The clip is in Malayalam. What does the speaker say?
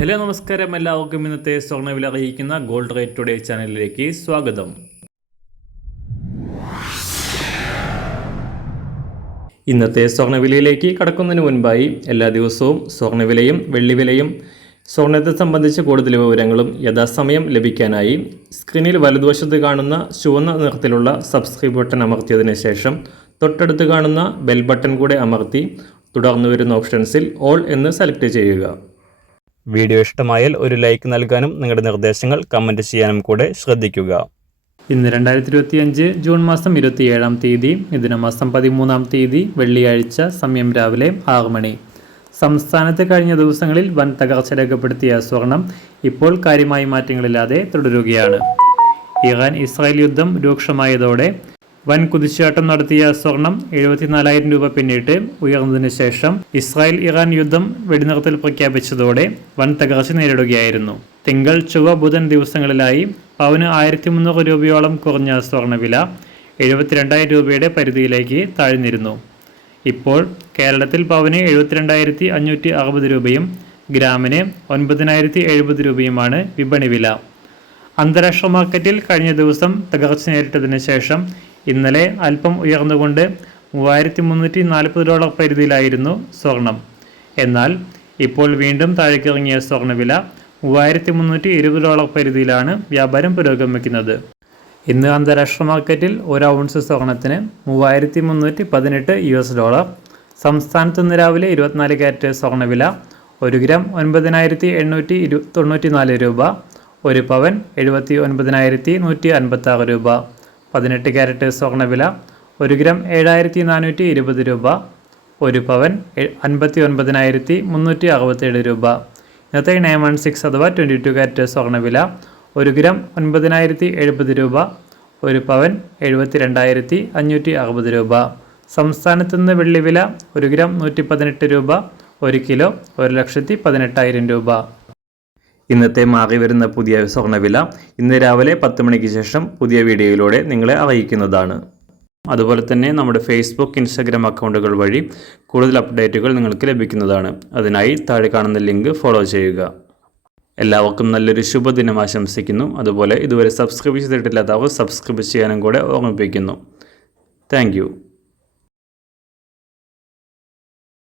ഹലോ നമസ്കാരം, എല്ലാവർക്കും ഇന്നത്തെ സ്വർണ്ണവില അറിയിക്കുന്ന ഗോൾഡ് റേറ്റ് ടുഡേ ചാനലിലേക്ക് സ്വാഗതം. ഇന്നത്തെ സ്വർണ്ണവിലയിലേക്ക് കടക്കുന്നതിന് മുൻപായി എല്ലാ ദിവസവും സ്വർണ്ണവിലയും വെള്ളിവിലയും സ്വർണ്ണത്തെ സംബന്ധിച്ച് കൂടുതൽ വിവരങ്ങളും യഥാസമയം ലഭിക്കാനായി സ്ക്രീനിൽ വലതുവശത്ത് കാണുന്ന ചുവന്ന നിറത്തിലുള്ള സബ്സ്ക്രൈബ് ബട്ടൺ അമർത്തിയതിനു ശേഷം തൊട്ടടുത്ത് കാണുന്ന ബെൽ ബട്ടൺ കൂടെ അമർത്തി തുടർന്ന് വരുന്ന ഓപ്ഷൻസിൽ ഓൾ എന്ന് സെലക്ട് ചെയ്യുക. വീഡിയോ ഇഷ്ടമായാൽ ഒരു ലൈക്ക് നൽകാനും നിങ്ങളുടെ നിർദ്ദേശങ്ങൾ കമൻറ്റ് ചെയ്യാനും കൂടെ ശ്രദ്ധിക്കുക. ഇന്ന് 2025 ജൂൺ മാസം 27-ാം തീയതി, മിഥുനമാസം 13-ാം തീയതി, വെള്ളിയാഴ്ച, സമയം രാവിലെ 6 മണി. സംസ്ഥാനത്ത് കഴിഞ്ഞ ദിവസങ്ങളിൽ വൻ തകർച്ച രേഖപ്പെടുത്തിയ സ്വർണം ഇപ്പോൾ കാര്യമായ മാറ്റങ്ങളില്ലാതെ തുടരുകയാണ്. ഇറാൻ ഇസ്രായേൽ യുദ്ധം രൂക്ഷമായതോടെ വൻ കുതിച്ചുചാട്ടം നടത്തിയ സ്വർണം 74,000 രൂപ പിന്നിട്ട് ഉയർന്നതിന് ശേഷം ഇസ്രായേൽ ഇറാൻ യുദ്ധം വെടിനിർത്തൽ പ്രഖ്യാപിച്ചതോടെ വൻ തകർച്ച നേരിടുകയായിരുന്നു. തിങ്കൾ, ചൊവ്വ, ബുധൻ ദിവസങ്ങളിലായി പവന് 1,300 രൂപയോളം കുറഞ്ഞ സ്വർണ്ണവില 72,000 രൂപയുടെ പരിധിയിലേക്ക് താഴ്ന്നിരുന്നു. ഇപ്പോൾ കേരളത്തിൽ പവന് 72,560 രൂപയും ഗ്രാമിന് 9,070 രൂപയുമാണ് വിപണി വില. അന്താരാഷ്ട്ര മാർക്കറ്റിൽ കഴിഞ്ഞ ദിവസം തകർച്ച നേരിട്ടതിന് ശേഷം ഇന്നലെ അല്പം ഉയർന്നുകൊണ്ട് $3,340 പരിധിയിലായിരുന്നു സ്വർണം. എന്നാൽ ഇപ്പോൾ വീണ്ടും താഴേക്കിറങ്ങിയ സ്വർണ്ണവില $3,320 പരിധിയിലാണ് വ്യാപാരം പുരോഗമിക്കുന്നത്. ഇന്ന് അന്താരാഷ്ട്ര മാർക്കറ്റിൽ ഒരു ഔൺസ് സ്വർണത്തിന് $3,318. സംസ്ഥാനത്ത് ഇന്ന് രാവിലെ 24 കാരറ്റ് സ്വർണ്ണവില 1 ഗ്രാം 9,894 രൂപ, 1 പവൻ 79,156 രൂപ. 18 കാരറ്റ് സ്വർണ്ണവില 1 ഗ്രാം 7,420 രൂപ, 1 പവൻ 59,367 രൂപ. ഇന്നത്തെ 916 അഥവാ 22 കാരറ്റ് സ്വർണ്ണവില 1 ഗ്രാം 9,070 രൂപ, 1 പവൻ 72,560 രൂപ. സംസ്ഥാനത്ത് നിന്ന് വെള്ളിവില 1 ഗ്രാം 118 രൂപ, 1 കിലോ 1,18,000 രൂപ. ഇന്നത്തെ മാറി വരുന്ന പുതിയ സ്വർണ്ണവില ഇന്ന് രാവിലെ 10 മണിക്ക് ശേഷം പുതിയ വീഡിയോയിലൂടെ നിങ്ങളെ അറിയിക്കുന്നതാണ്. അതുപോലെ തന്നെ നമ്മുടെ ഫേസ്ബുക്ക്, ഇൻസ്റ്റാഗ്രാം അക്കൗണ്ടുകൾ വഴി കൂടുതൽ അപ്ഡേറ്റുകൾ നിങ്ങൾക്ക് ലഭിക്കുന്നതാണ്. അതിനായി താഴെ കാണുന്ന ലിങ്ക് ഫോളോ ചെയ്യുക. എല്ലാവർക്കും നല്ലൊരു ശുഭദിനം ആശംസിക്കുന്നു. അതുപോലെ ഇതുവരെ സബ്സ്ക്രൈബ് ചെയ്തിട്ടില്ലാത്തവർ സബ്സ്ക്രൈബ് ചെയ്യാനും കൂടെ ഓർമ്മിപ്പിക്കുന്നു. താങ്ക്